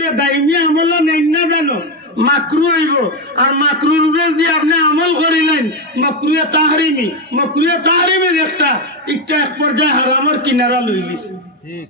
উপরে দাইমি আমল নেই না জানো মাকরু হইব আর মাকরুর উপরে যদি আপনি আমল করিলেন মকরুয়ে তাহরিমের একটা এক পর্যায়ে হারামের কিনারা লই লিছে ঠিক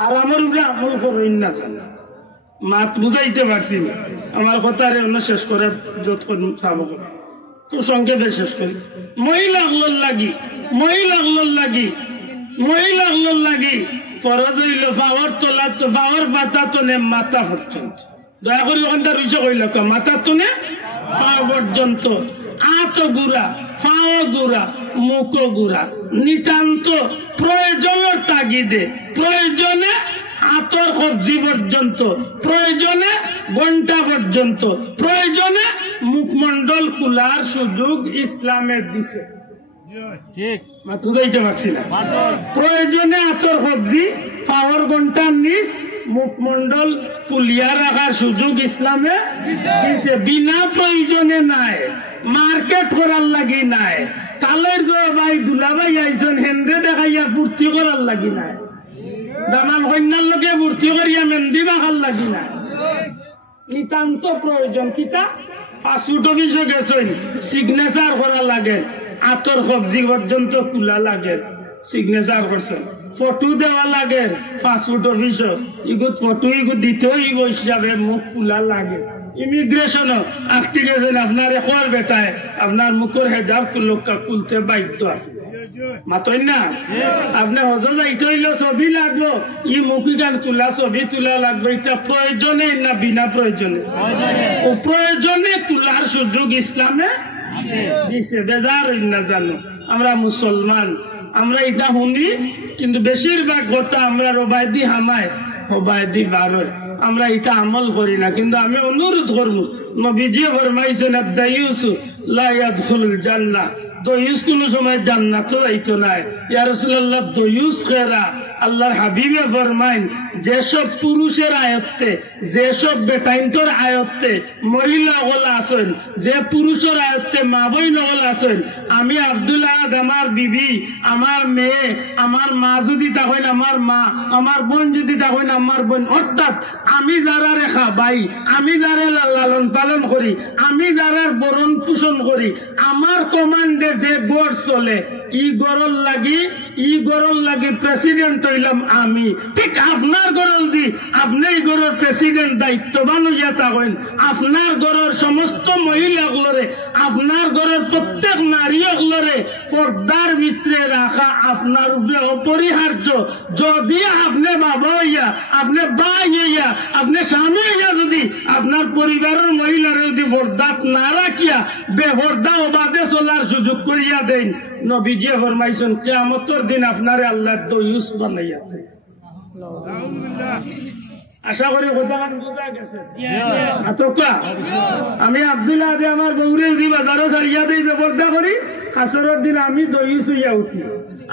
হারামের উপরে আমল করেন না জানা মাত বুঝাইতে পারছি না আমার কথা অন্য শেষ করে যতক্ষণ চাব তো সংক্ষেপে শেষ করি মহিলাগুলোর লাগি ফরজ হইল পাওয়ার তোলা তো পাওয়ার পাতা তো নে মাথা পর্যন্ত দয়া করি ওখানটা রুচে কইল মাথা তো নে পা পর্যন্ত আত গুড়া ফাও গুড়া মুখ গুড়া নিতান্ত প্রয়োজনের তাগিদে প্রয়োজনে আতর সবজি পর্যন্ত প্রয়োজনে ঘন্টা পর্যন্ত প্রয়োজনে মুখমন্ডল খোলার সুযোগ ইসলামে দিছে ঠিক মাত্র দিতে পারছি না প্রয়োজনে আতর সবজি পাওয়ার ঘন্টার নিচ মুখমন্ডল কুলিয়া রাখার সুযোগ ইসলামে দিছে বিনা প্রয়োজনে নাই মার্কেট করার লাগি নাই কালের ভাই দুলাভাই আইসন হেন্দ্রে দেখাইয়া ফুর্তি করার লাগি নাই দামান কন্যার লোকে ভর্তি করিয়া মেহেন্দি বাখার লাগি না নিতান্ত প্রয়োজন কিতা ফাস্টফুড অফিসে গেছেন সিগনেচার করা লাগে আতর সবজি পর্যন্ত খোলা লাগে সিগনেচার করছেন ফটো দেওয়া লাগে ফাস্টফুড অফিসে ইগুত ফটো ইগুত দিতেও ইগ হিসাবে মুখ খোলা লাগে ইমিগ্রেশন আটকে গেছেন আপনার এখন বেটায় আপনার মুখের হেজাব খুলতে বাধ্য মাতই না আপনি হজ যাইতে হইলে ছবি লাগলো ই মুখি গান খোলা ছবি তোলা লাগবে এটা প্রয়োজনে না বিনা প্রয়োজনে প্রয়োজনে তোলার সুযোগ ইসলামে দিছে বেজার না জানো আমরা মুসলমান আমরা এটা শুনি কিন্তু বেশিরভাগ কথা আমরা রবায়দি হামায় হবায়দি বারোয় আমরা এটা আমল করি না কিন্তু আমি অনুরোধ করবো নবীজি ফরমাইছেন আদ-দায়ুস লা ইয়াদখুলুল জান্নাহ দয়ুস কোন সময় জান্নাতে যাইতো না ইয়া রাসূলুল্লাহ দয়ুস খেরা আল্লাহর হাবিবে ফরমাইন যেসব পুরুষের আয়ত্তে যেসব বেটাইন্তর আয়ত্তে মহিলা হল আছেন যে পুরুষের আয়ত্তে মা বইন হল আছেন আমি আব্দুল্লাহ আমার বিবি আমার মেয়ে আমার মা যদি তখন আমার মা আমার বোন যদি তখন আমার বোন অর্থাৎ আমি যারা রেখা ভাই আমি যারা লালন পালন করি আমি যারা বরণ পোষণ করি আমার কমান্ডে যে গড় চলে ই গড়ল লাগি প্রেসিডেন্ট হইলাম আমি ঠিক আপনার গড়ল দি আপনি এই গড়ের প্রেসিডেন্ট দায়িত্ববান হইয়া থাকেন আপনার গড়ের সমস্ত মহিলাগুলোরে আপনার গড়ের প্রত্যেক নারীগুলোরে পর্দার ভিতরে রাখা আপনার উপরে অপরিহার্য যদি আপনি বাবা হইয়া আপনি ভাই হইয়া আপনি স্বামী হইয়া যদি আপনার পরিবারের মহিলার যদি পর্দাত না রাখিয়া বেপর্দা অবাধে চলার সুযোগ করিয়া দেন নবীজি ফরমাইছেন কিয়ামতের দিন আপনারে আল্লাহ দয়ুস বানাইয়া দেয় আশা করি কথা বোঝা গেছে আমি আব্দুল্লাহ আমার গৌরে দি বাজারও ছাড়িয়া দিই বেপর্দা করি হাসরের দিন আমি দয়ুস হইয়া উঠি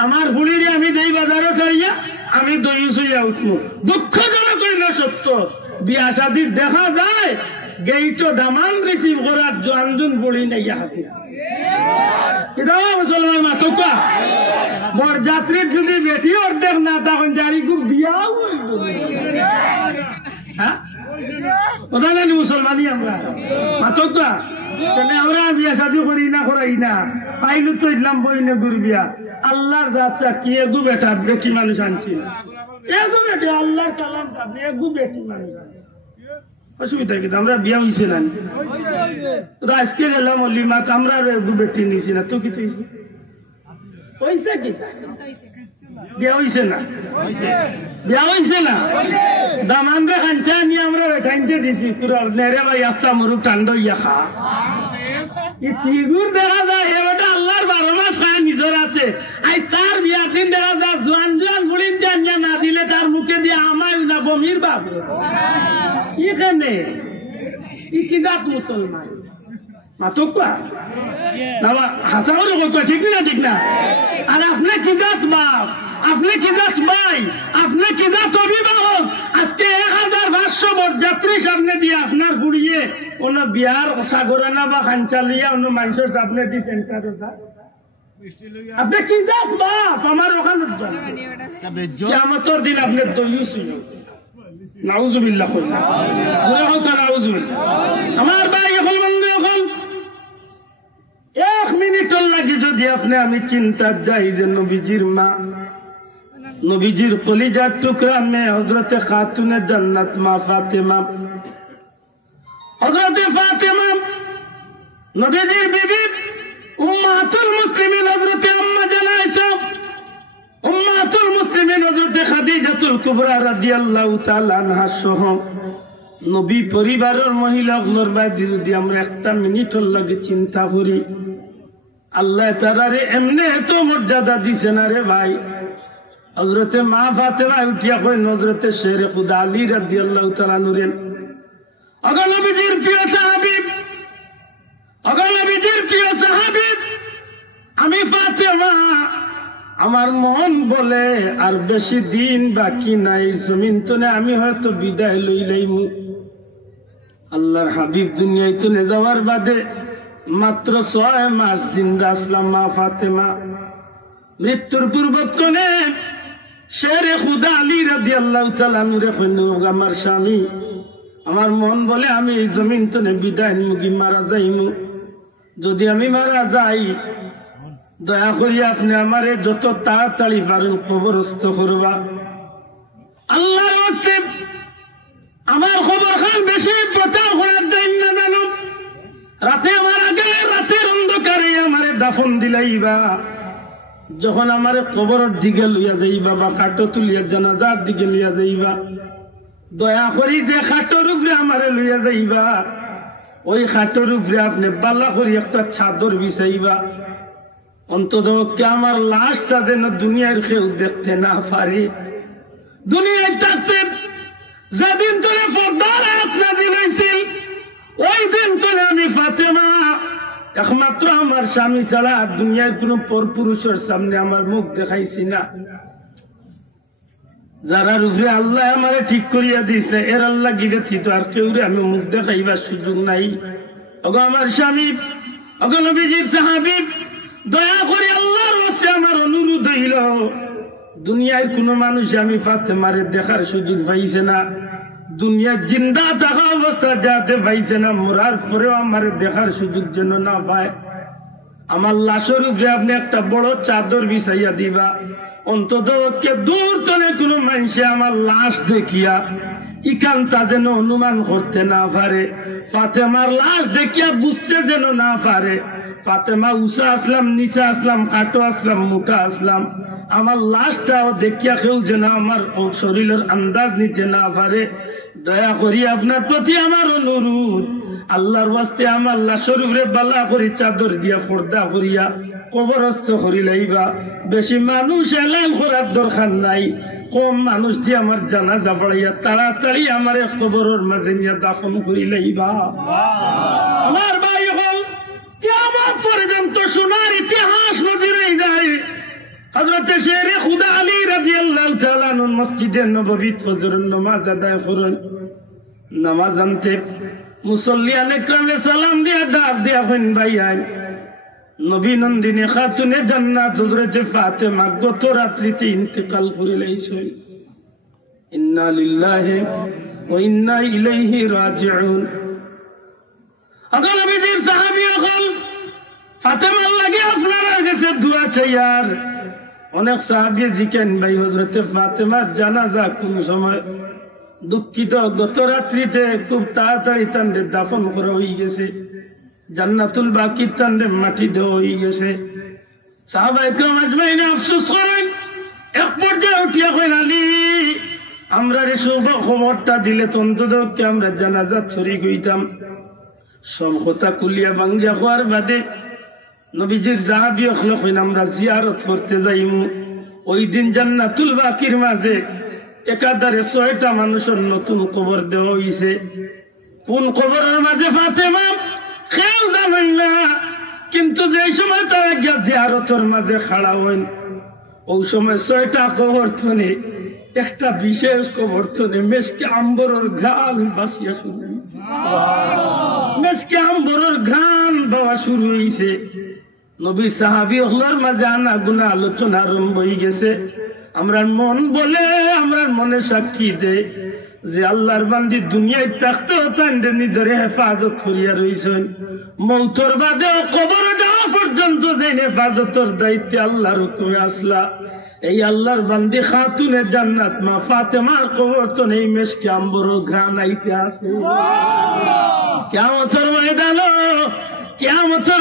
আমার বুড়িরে আমি দেই বাজারও ছাড়িয়া আমি দয়ুস হইয়া উঠবো দুঃখজনক হইল সত্য বিয়া শাদী দেখা যায় গেইটো দামান রিসিভ করার জনজন পড়ি নাই হাতে মুসলমান মাতকা বরযাত্রীর যদি বেটি অর্ধেক না তখন জারি খুব বিয়াও হ্যাঁ কথা জানি মুসলমানই আমরা মাতকা আমরা বিয়া শাদী করি না করাই না পাইলু তো ইসলাম বই না গুরু বিয়া আল্লাহর যাচ্ছা কি এগু বেটা বেটি মানুষ আনছি এগু বেটি আল্লাহর কালাম আপনি এগু বেটি মানুষ আনছি অসুবিধা কিন্তু আমরা বিয়া হয়েছে না আজকে গেলাম অলিমাত আমরা বেটি নিয়েছি না তো কি হয়েছে কি বিয়া হয়েছে না বিয়া হয়েছে না দামান রে খাঞ্চা নিয়ে আমরা বেঠাইতে দিছি নেরে ভাই আস্তা মরু টান্ড ইয়া খা চিগুর দেখা যায় এবারটা আল্লাহর 12 মাস খায় নিজের আছে আজ তার বিয়া দিন দেখা যায় জোয়ান জোয়ান বুড়িন জানিয়া না দিলে তার মুখে দিয়ে আমায় না বমির বাপ এখানে কি জাত মুসলমান মাতকা বাবা হাসা করে ঠিক না ঠিক না আর আপনি কি জাত বাপ আপনি কি জাত ভাই আপনি কি জাত অভিভাবক আজকে 1500 বরযাত্রী সামনে দিয়ে আপনার ঘুরিয়ে কোন বিয়ার সাগরানা বা খাঞ্চালিয়া অন্য মানুষের সামনে দিয়ে সেন্টারে যা আপনি কি জাত বাপ আমার ওখানে কিয়ামতের দিন আপনি দয়ুস নাউজুবিল্লাহ নাউজুবিল্লাহ। আমার ভাই এখন বন্ধু এখন 1 মিনিটের লাগে যদি আপনি আমি চিন্তা যাই যে নবীজির মা, নবীজির কলিজার টুকরা মেয়ে হযরতে খাতুনে জান্নাত মা ফাতেমা, হযরতে ফাতেমা নবীজির বিবি উম্মাতুল মুসলিমিন হযরতে আম্মা জান আয়েশা, উম্মাতুল মুসলিমিন হযরতে খাদিজাতুল কুবরা রাদিয়াল্লাহু তাআলা আনহা সহ নবী পরিবারের মহিলাগুলোর বাইরে যদি আমরা 1 মিনিটের লাগে চিন্তা করি, আল্লাহ তাআলারে এমনি এত মর্যাদা দিছেন না রে ভাই। হযরতে মা ফাতেমা উঠিয়া কইন হযরতে শেরে খুদা আলী রাদিয়াল্লাহু তাআলা নুরেন, আগে নবীজির প্রিয় সাহাবী, আগে নবীজির প্রিয় সাহাবী, আমি ফাতেমা আমার মন বলে আর বেশি দিন বাকি নাই, জমিন তনে আমি হয়তো বিদায় লইলাইমু। আল্লাহর হাবিব দুনিয়ায় তনে যাওয়ার বাদে মাত্র 6 মাস জিন্দা আসলাম মা ফাতেমা। মৃত্যুর পূর্বক্ষণে শেরে খুদা আলী রাদিয়াল্লাহু তাআলা নূরে কইন, আমার স্বামী আমার মন বলে আমি এই জমিন তনে বিদায় নিমু, মারা যাইমু। যদি আমি মারা যাই দয়া করি আপনি আমারে যত তাড়াতাড়ি পারেন কবরস্থ করবা। আল্লাহর ওয়াক্তে আমার খবর খান বেশি প্রচার করার দেন না জানো, রাতে আমার আগে রাতের অন্ধকারে আমারে দাফন দিলাইবা। যখন আমারে কবরের দিকে লইয়া যাইবা বা খাটো তুলিয়া জানাজার দিকে লইয়া যাইবা, দয়া করি যে খাটোর উপরে আমারে লইয়া যাইবা, ওই খাটোর উপরে আপনি বালা করি একটা চাদর বিছাইবা। অন্তত আমার লাশটা যেন দুনিয়ার কেউ দেখতে না পারে। দুনিয়ায় থাকতে যেদিন তোরে পর্দার আয়াত নাযিল হইছিল, ওই দিন তোরে আমি ফাতেমা একমাত্র আমার স্বামী ছাড়া দুনিয়ার কোন পরপুরুষের সামনে আমার মুখ দেখাইছি না। যারা রূপে আল্লাহ আমারে ঠিক করিয়া দিছে, এর আল্লাহ গিরে থিত আর কেউ আমি মুখ দেখাইবার সুযোগ নাই। ওগো আমার স্বামী, ওগো নবীজির সাহাবী, দয়া করে আল্লাহর ওয়াস্তে আমার অনুরোধ হইল, দুনিয়ার কোন মানুষ আমি ফাতেমারে দেখার সুযোগ পাইছে না, দুনিয়ার জিন্দা থাকা অবস্থা যাতে পাইছে না, মরার পরেও আমার দেখার সুযোগ যেন না পায়। আমার লাশের উপরে আপনি একটা বড় চাদর বিছাইয়া দিবা, অন্তত দূর তলে কোন মানুষে আমার লাশ দেখিয়া ইখানটা যেন অনুমান করতে না পারে, ফাতেমার লাশ দেখিয়া বুঝতে যেন না পারে ফাতেমা উঁচা আসলাম, নিচা আসলাম, খাটো আসলাম, মোটা আসলাম, আমার লাশটাও দেখিয়া কেউ যেন আমার শরীরের আন্দাজ নিতে না পারে। দয়া করি আপনার প্রতি আমার অনুরোধ, আল্লাহর ওয়াস্তে আমার লাশের উপরে বালা করি চাদর দিয়া পর্দা করিয়া কবরস্থ করি লাইবা। বেশি মানুষ এলান করার দরকার নাই, কম মানুষ দিয়ে আমার জানাজা পড়াইয়া তাড়াতাড়ি আমার কবরের মাঝে নিয়ে দাফন করি লাইবা। আমার ভাই হল কিয়ামত পর্যন্ত সোনার ইতিহাস নজিরে যায়। হযরতে শেরে খুদা আলী রাদিয়াল্লাহু তাআলা আনহু মসজিদে নববীত ফজরের নামাজ আদায় করেন। নামাজ আনতে মুসল্লিয়ানে কেরামে সালাম দিয়া ডাক দিয়া কইন, ভাই আয় নবী নন্দিনী খাতুনে জান্নাত হযরতে ফাতেমা গত রাত্রিতে ইন্তেকাল করিলেছেন। ইন্না লিল্লাহি ওয়া ইন্না ইলাইহি রাজিউন। আগে নবীজির সাহাবী হল ফাতেমার লাগে আপনারা কাছে দোয়া চাইয়ার। অনেক সাহাবী জিকেন, ভাই হযরতে ফাতেমার জানাজা কোন সময়, দুঃখিত গত রাত্রিতে খুব তাড়াতাড়ি তান্ডে দাফন করা হয়ে গেছে, জান্নাতুল বাকির তান্ডে মাটি দেওয়া হয়ে গেছে। সাহাবায়ে কেরাম আজমাইন আফসোস করেন, এক পর্যায়ে উঠিয়া কইন, আলী আমরা রে শুভ খবরটা দিলে অন্তত আমরা জানাজা শরীক হইতাম। সব কথা কুলিয়া ভাঙ্গিয়া হওয়ার বাদে নবীজির সাহাবী হল কইন, আমরা জিয়ারত করতে যাইমু। ওই দিন জান্নাতুল বাকির মাঝে একাধারে 6টা মানুষের নতুন কবর দেওয়া হইছে। কোন কবরের মাঝে ফাতেমা কেউ জানেন না, কিন্তু যে সময় তারা গিয়া জিয়ারতের মাঝে খাড়া হইন, ওই সময় 6টা কবর থনে একটা বিশেষ কবর থনে মেশকে আম্বরের ঘ্রাণ বাসিয়া শুরু হয়েছে। মেশকে আম্বরের ঘ্রাণ বাওয়া শুরু হয়েছে। নবী সাহাবী হলার মাঝে আনা গুনা আলোচনা আরম্ভ হয়ে গেছে। আমরা মন বলে, আমরা মনে সাক্ষী দে যে আল্লাহর বান্দি দুনিয়ায় থাকতেও তাই নিজের হেফাজত করিয়া রইছেন, মৌতর বাদে কবরে যাওয়া পর্যন্ত যে হেফাজতের দায়িত্বে আল্লাহর হুকুমে আসলা। এই আল্লাহর বান্দি খাতুনে জান্নাত মা ফাতেমার কবর তো নেই মেশকে আম্বর ঘ্রাণ আইতে আছে। কিয়ামতের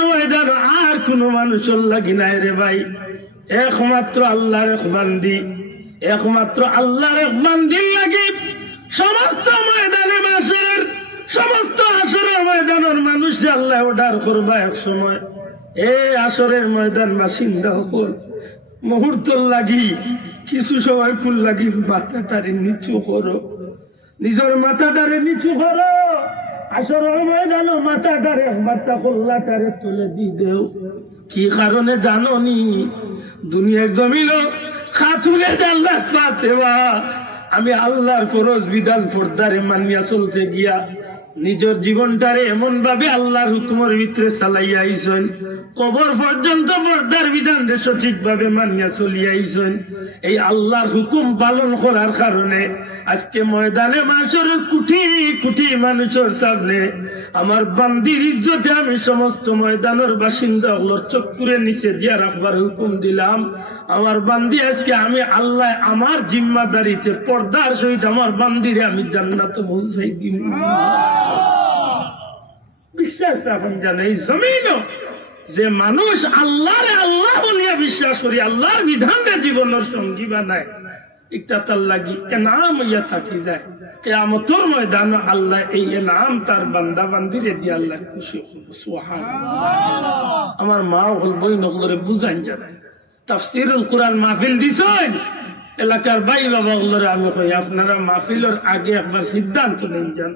ময়দান আর কোন মানুষের লাগি নাই রে ভাই, একমাত্র আল্লাহর এক বান্দি, একমাত্র আল্লাহর এক বান্দির লাগি সমস্ত ময়দানে মাসের সমস্ত আসরের ময়দানের মানুষ আল্লাহ অর্ডার করবা এক সময়। এই আসরের ময়দান বাসিন্দা হল মুহূর্ত লাগি কিছু সময় কুল লাগি মাথাটারে নিচু করো, নিজের মাথাটারে নিচু করো। আসরের ময়দান মাথাটারে মাথা কল্লাটারে তুলে দি দেও। কি কারণে জানো নি? দুনিয়ার জমিল খাতুনে জান্নাত ফাতেমা আমি আল্লাহর ফরজ বিধান পর্দারে মানিয়া চলতে গিয়া নিজের জীবনটারে এমন ভাবে আল্লাহর হুকুমের ভিতরে চালাইয়া আইছেন, কবর পর্যন্ত পর্দার বিধান সঠিক ভাবে মানিয়া চলিয়া আইছেন। এই আল্লাহর হুকুম পালন করার কারণে আজকে ময়দানে মানুষের কোটি কোটি মানুষের সামনে আমার বান্দির ইজ্জতে আমি সমস্ত ময়দানের বাসিন্দা গুলোর চক্ষুরে নিচে দিয়া রাখবার হুকুম দিলাম। আমার বান্দি আজকে আমি আল্লাহ আমার জিম্মাদারিতে পর্দার সহিত আমার বান্দিরে আমি জান্নাত পৌঁছাই দিব। বিশ্বাস রাখুন জানে এই জমিন যে মানুষ আল্লাহরে আল্লাহ বলিয়া বিশ্বাস করি, আল্লাহর বিধানটা জীবনের সঙ্গী বানায়, একটা তার লাগি এনাম ইয়া থাকি যায়। কিয়ামতের ময়দান আল্লাহ এই এনাম তার বান্দা বান্দিরে দিয়ে আল্লাহ খুশি হল। সুবহানাল্লাহ। আমার মা হল বই নগরে বুঝান জানায় তাফসীরুল কুরআন মাহফিল দিছেন এলাকার ভাই বাবা গুলোরে আমি কই আপনারা মাহফিলের আগে একবার সিদ্ধান্ত নেন যান,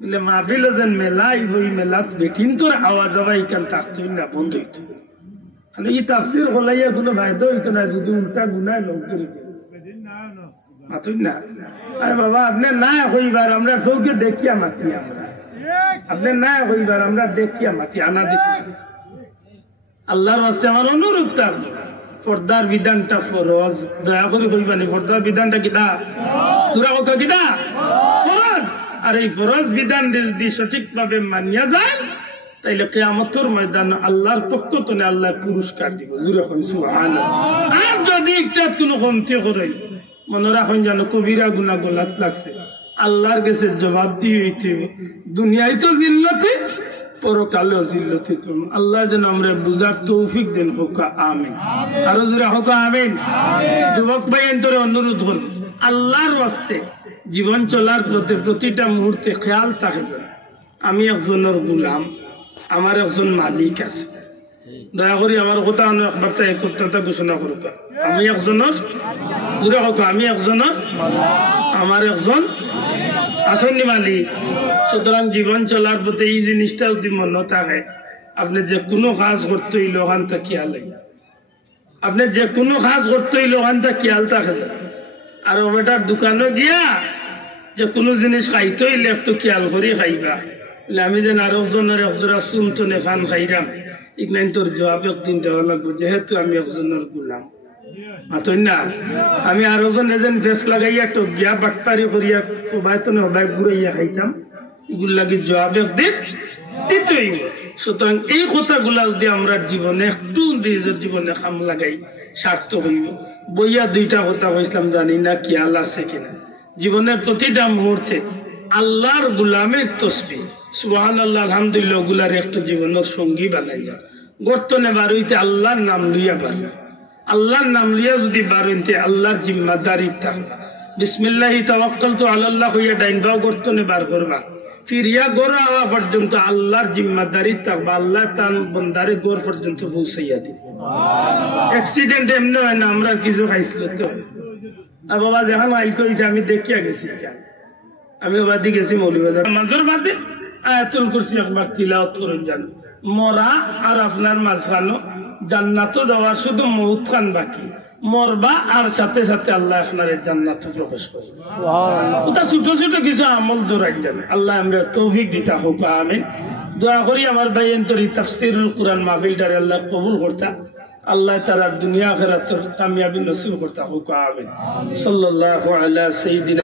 বলে মাহফিল যেন মেলাই হই মেলাত বেঠিন তোর আওয়াজ আওয়াজ কেন থাকতই না, বন্ধ হইত। এই তাফসীর হলাইয়া কোনো ফায়দা হইতো না যদি উল্টা গুনায় লোক করে মাতুই না। আরে বাবা আপনি না হইবার আমরা চৌকে দেখিয়া মাতি, আমরা আপনি না হইবার আমরা দেখিয়া মাতি আনা দেখি। আল্লাহর রাস্তায় আমার অনুরোধ তার পর্দার বিধানটা ফরজ, দয়া করে কইবানি পর্দার বিধানটা কিটা সূরা কথা কিটা ফরজ। আর এই ফরজ বিধান যদি সঠিক ভাবে মানিয়া যায় তাইলে কিয়ামতের ময়দান আল্লাহর পক্ষ থেকে আল্লাহ পুরস্কার দিব। জোরে কই সুবহানাল্লাহ। আর যদি একটা কোনো কমতি করে মনে রাখুন যেন কবিরা গুনাহ গলাত লাগছে, আল্লাহর কাছে জবাব দিয়ে হইতে দুনিয়ায় তো জিল্লতি পরকালেও জিল্লতি। আল্লাহ যেন আমরা বুঝার তৌফিক দেন। হোক আমিন। আরো জোরে হোক আমিন। যুবক ভাই তোরে অনুরোধ হল আল্লাহর ওয়াস্তে জীবন চলার পথে প্রতিটা মুহূর্তে খেয়াল থাকে যেন আমি একজনের গোলাম, আমার একজন মালিক আছে। দয়া করি আমার কথা বার্তা একতা ঘোষণা করুক। আমি একজনের জোরে হোক আমি একজনের আমার একজন আসেননি মালিক। সুতরাং জীবন চলার পথে এই জিনিসটা যদি মনে থাকে আপনি যে কোনো কাজ করতে হইলে ওখান থেকে খেয়াল, আপনি যে কোনো কাজ করতে হইলে ওখান থেকে খেয়াল থাকে। আর ওটার দোকানে গিয়া যে কোনো জিনিস খাইতে হইলে একটু খেয়াল করে খাইবা। আমি যেন আরো জনের একজোড়া চুনটনে ফান খাইরাম ইগনাইন তোর জবাব একদিন দেওয়া লাগবো, যেহেতু আমি একজনের গোলাম। মাতই না আমি আরো জন এজন বেশ লাগাইয়া একটু গিয়া বাটপারি করিয়া বাইতনে হবাই ঘুরাইয়া খাইতাম, এগুলো লাগে জবাব একদিন দিতেই। সুতরাং এই কথাগুলা যদি আমরা জীবনে একটু নিজের জীবনে কাম লাগাই সার্থক হইব। বইয়া দুইটা কথা কইছিলাম জানি না খেয়াল আছে কিনা, জীবনের প্রতিটা মুহূর্তে আল্লাহর গুলামের তসবিহ সুবহানাল্লাহ আলহামদুলিল্লাহ গুলার একটা জীবনের সঙ্গী বানাইয়া গর্তনে বার হইতে আল্লাহর নাম লইয়া বার, আল্লাহর নাম লইয়া যদি বার হইতে আল্লাহর জিম্মাদারি থাকবা। বিসমিল্লাহি তাওয়াক্কালতু আলাল্লাহ হইয়া ডাইন বাও গর্তনে বার করবা, ফিরিয়া গড় আওয়া পর্যন্ত আল্লাহর জিম্মাদারি থাকবা। আল্লাহ তার বন্দারে গড় পর্যন্ত পৌঁছাইয়া দিবে। অ্যাক্সিডেন্ট এমনি হয় না, আমরা কিছু খাইছিল তো বাবা যখন আই কইছে আমি দেখিয়া গেছি, আমি বাদি গেছি মৌলবাজার মাঝের বাদে আয়াতুল কুরসি একবার তিলাওয়াত করেন জান মরা আর আপনার মাঝখানো জান্নাতও যাওয়ার শুধু মউত খান বাকি, মরবা আর সাথে সাথে আল্লাহ আপনার জান্নাতে প্রবেশ করবে। ওটা ছোট ছোট কিছু আমল দৌড়াই যাবে। আল্লাহ আমরা তৌফিক দিতা হোক আমিন। দোয়া করি আমার ভাই এন্তরি তাফসীরুল কুরআন মাহফিলটারে আল্লাহ কবুল করতা, আল্লাহ তাআলা দুনিয়া আখিরাতের কামিয়াবি নসিব করতা হোক আমিন। সাল্লাল্লাহু আলা সাইয়্যিদিনা